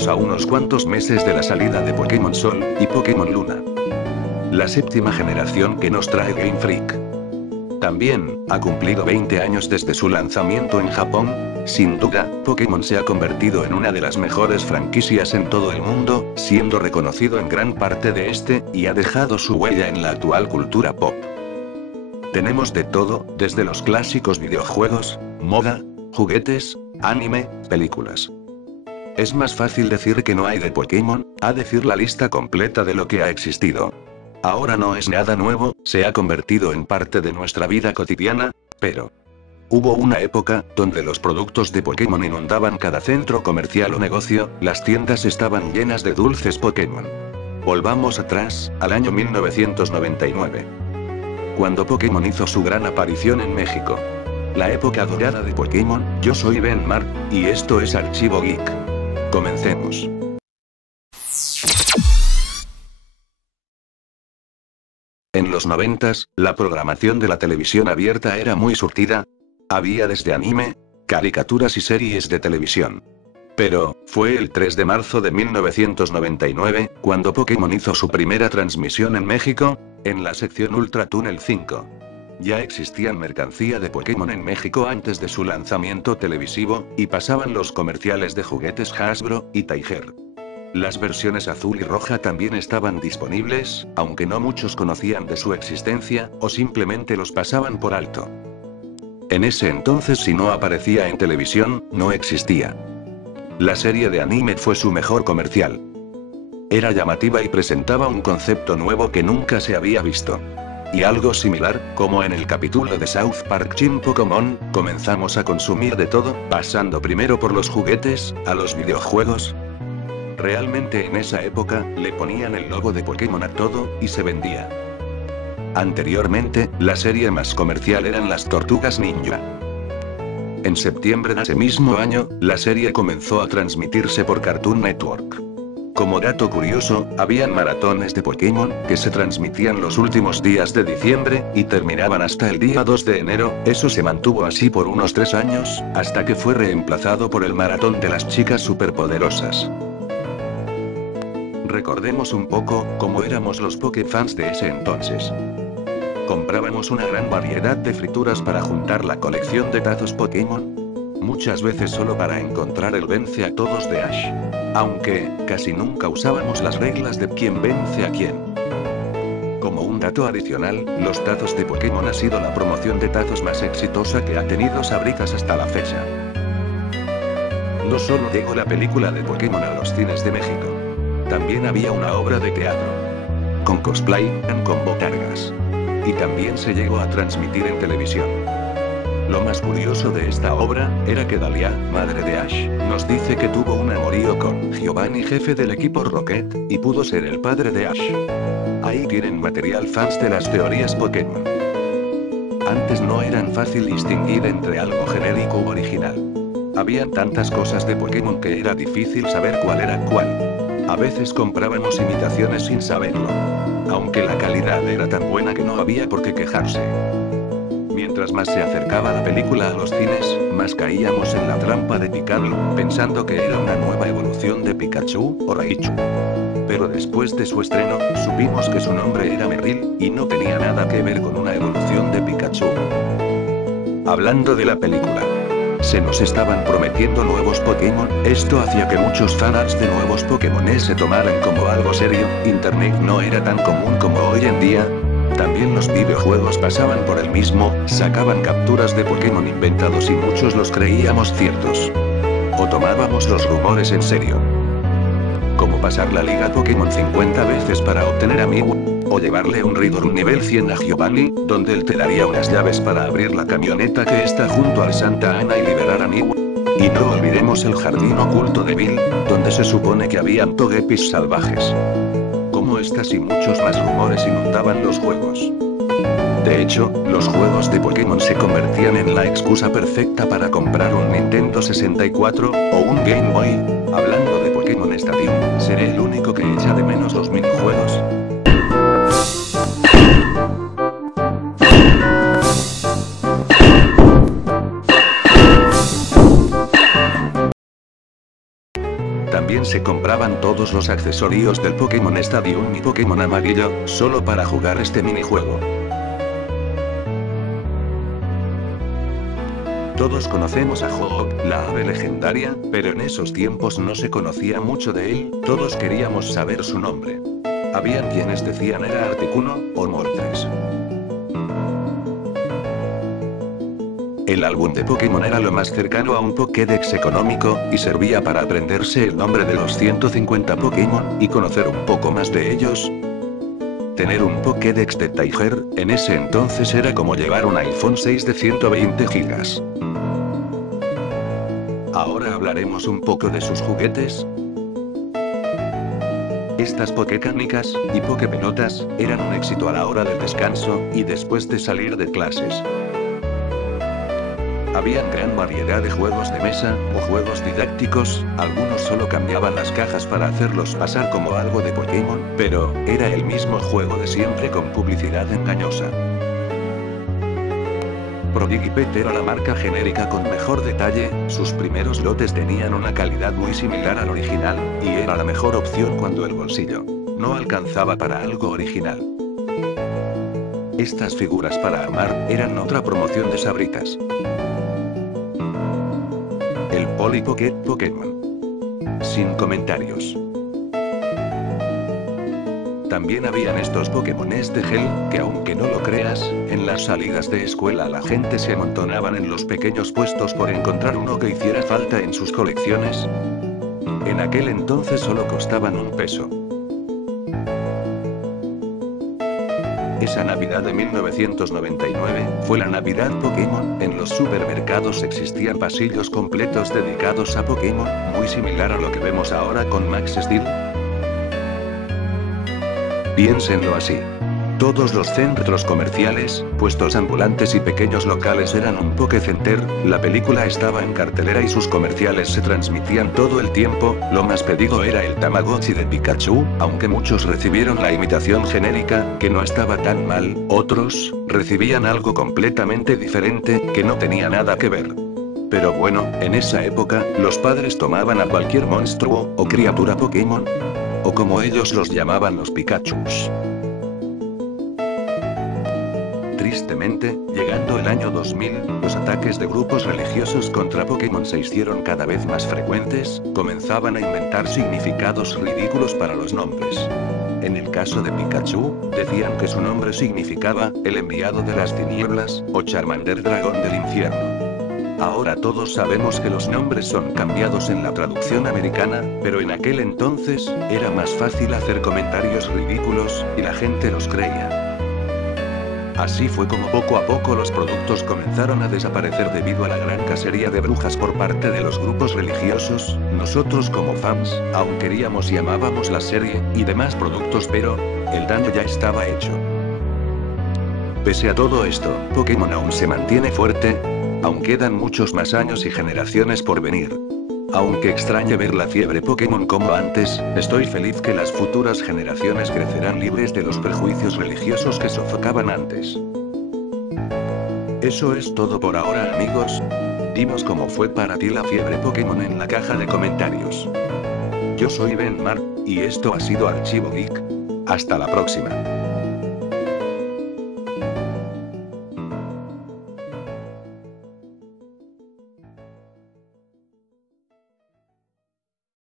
estamos a unos cuantos meses de la salida de Pokémon Sol y Pokémon Luna. La séptima generación que nos trae Game Freak. También, ha cumplido 20 años desde su lanzamiento en Japón. Sin duda, Pokémon se ha convertido en una de las mejores franquicias en todo el mundo, siendo reconocido en gran parte de este, y ha dejado su huella en la actual cultura pop. Tenemos de todo, desde los clásicos videojuegos, moda, juguetes, anime, películas. Es más fácil decir que no hay de Pokémon, a decir la lista completa de lo que ha existido. Ahora no es nada nuevo, se ha convertido en parte de nuestra vida cotidiana, pero hubo una época donde los productos de Pokémon inundaban cada centro comercial o negocio, las tiendas estaban llenas de dulces Pokémon. Volvamos atrás, al año 1999. Cuando Pokémon hizo su gran aparición en México. La época dorada de Pokémon. Yo soy Ben Mar, y esto es Archivo Geek. Comencemos. En los 90s, la programación de la televisión abierta era muy surtida. Había desde anime, caricaturas y series de televisión. Pero, fue el 3 de marzo de 1999, cuando Pokémon hizo su primera transmisión en México, en la sección Ultra Túnel 5. Ya existían mercancía de Pokémon en México antes de su lanzamiento televisivo, y pasaban los comerciales de juguetes Hasbro y Tiger. Las versiones azul y roja también estaban disponibles, aunque no muchos conocían de su existencia, o simplemente los pasaban por alto. En ese entonces, si no aparecía en televisión, no existía. La serie de anime fue su mejor comercial. Era llamativa y presentaba un concepto nuevo que nunca se había visto. Y algo similar, como en el capítulo de South Park Shin Pokémon, comenzamos a consumir de todo, pasando primero por los juguetes, a los videojuegos. Realmente en esa época, le ponían el logo de Pokémon a todo, y se vendía. Anteriormente, la serie más comercial eran las Tortugas Ninja. En septiembre de ese mismo año, la serie comenzó a transmitirse por Cartoon Network. Como dato curioso, habían maratones de Pokémon, que se transmitían los últimos días de diciembre, y terminaban hasta el día 2 de enero, eso se mantuvo así por unos 3 años, hasta que fue reemplazado por el maratón de las chicas superpoderosas. Recordemos un poco, cómo éramos los Pokéfans de ese entonces. Comprábamos una gran variedad de frituras para juntar la colección de tazos Pokémon. Muchas veces solo para encontrar el vence a todos de Ash. Aunque, casi nunca usábamos las reglas de quién vence a quién. Como un dato adicional, los tazos de Pokémon ha sido la promoción de tazos más exitosa que ha tenido Sabritas hasta la fecha. No solo llegó la película de Pokémon a los cines de México. También había una obra de teatro. Con cosplay, con botargas. Y también se llegó a transmitir en televisión. Lo más curioso de esta obra, era que Dahlia, madre de Ash, nos dice que tuvo un amorío con Giovanni, jefe del equipo Rocket, y pudo ser el padre de Ash. Ahí tienen material fans de las teorías Pokémon. Antes no eran fácil distinguir entre algo genérico u original. Habían tantas cosas de Pokémon que era difícil saber cuál era cuál. A veces comprábamos imitaciones sin saberlo. Aunque la calidad era tan buena que no había por qué quejarse. Mientras más se acercaba la película a los cines, más caíamos en la trampa de picarlo, pensando que era una nueva evolución de Pikachu, o Raichu. Pero después de su estreno, supimos que su nombre era Merrill, y no tenía nada que ver con una evolución de Pikachu. Hablando de la película. Se nos estaban prometiendo nuevos Pokémon, esto hacía que muchos fanarts de nuevos Pokémones se tomaran como algo serio, internet no era tan común como hoy en día. También los videojuegos pasaban por el mismo, sacaban capturas de Pokémon inventados y muchos los creíamos ciertos. O tomábamos los rumores en serio. Como pasar la liga Pokémon 50 veces para obtener amigo. O llevarle un Redoron nivel 100 a Giovanni, donde él te daría unas llaves para abrir la camioneta que está junto al Santa Ana y liberar a Miwa. Y no olvidemos el jardín oculto de Bill, donde se supone que habían Togepi's salvajes. Como estas y muchos más rumores inundaban los juegos. De hecho, los juegos de Pokémon se convertían en la excusa perfecta para comprar un Nintendo 64, o un Game Boy. Hablando de Pokémon Stadium, ¿seré el único que echa de menos los minijuegos? también se compraban todos los accesorios del Pokémon Stadium y Pokémon Amarillo, solo para jugar este minijuego. Todos conocemos a Ho-Oh, la ave legendaria, pero en esos tiempos no se conocía mucho de él, todos queríamos saber su nombre. Habían quienes decían era Articuno, o Moltres. El álbum de Pokémon era lo más cercano a un Pokédex económico, y servía para aprenderse el nombre de los 150 Pokémon, y conocer un poco más de ellos. Tener un Pokédex de Tiger, en ese entonces era como llevar un iPhone 6 de 120 GB. Ahora hablaremos un poco de sus juguetes. Estas Pokécanicas y Poképelotas eran un éxito a la hora del descanso y después de salir de clases. Había gran variedad de juegos de mesa o juegos didácticos, algunos solo cambiaban las cajas para hacerlos pasar como algo de Pokémon, pero era el mismo juego de siempre con publicidad engañosa. Prodigipet era la marca genérica con mejor detalle, sus primeros lotes tenían una calidad muy similar al original, y era la mejor opción cuando el bolsillo no alcanzaba para algo original. Estas figuras para armar eran otra promoción de Sabritas. El Polly Pocket Pokémon. Sin comentarios. También habían estos Pokémones de gel, que aunque no lo creas, en las salidas de escuela la gente se amontonaban en los pequeños puestos por encontrar uno que hiciera falta en sus colecciones. En aquel entonces solo costaban un peso. Esa Navidad de 1999, fue la Navidad Pokémon, en los supermercados existían pasillos completos dedicados a Pokémon, muy similar a lo que vemos ahora con Max Steel. Piénsenlo así. Todos los centros comerciales, puestos ambulantes y pequeños locales eran un Pokécenter, la película estaba en cartelera y sus comerciales se transmitían todo el tiempo, lo más pedido era el Tamagotchi de Pikachu, aunque muchos recibieron la imitación genérica, que no estaba tan mal, otros recibían algo completamente diferente, que no tenía nada que ver. Pero bueno, en esa época, los padres tomaban a cualquier monstruo, o criatura Pokémon, o como ellos los llamaban los Pikachus. Tristemente, llegando el año 2000, los ataques de grupos religiosos contra Pokémon se hicieron cada vez más frecuentes, comenzaban a inventar significados ridículos para los nombres. En el caso de Pikachu, decían que su nombre significaba, el enviado de las tinieblas, o Charmander dragón del infierno. Ahora todos sabemos que los nombres son cambiados en la traducción americana, pero en aquel entonces, era más fácil hacer comentarios ridículos, y la gente los creía. Así fue como poco a poco los productos comenzaron a desaparecer debido a la gran cacería de brujas por parte de los grupos religiosos. Nosotros como fans, aún queríamos y amábamos la serie, y demás productos, pero el daño ya estaba hecho. Pese a todo esto, Pokémon aún se mantiene fuerte. Aún quedan muchos más años y generaciones por venir. Aunque extrañe ver la fiebre Pokémon como antes, estoy feliz que las futuras generaciones crecerán libres de los prejuicios religiosos que sofocaban antes. Eso es todo por ahora, amigos. Dinos cómo fue para ti la fiebre Pokémon en la caja de comentarios. Yo soy Ben Mar, y esto ha sido Archivo Geek. Hasta la próxima.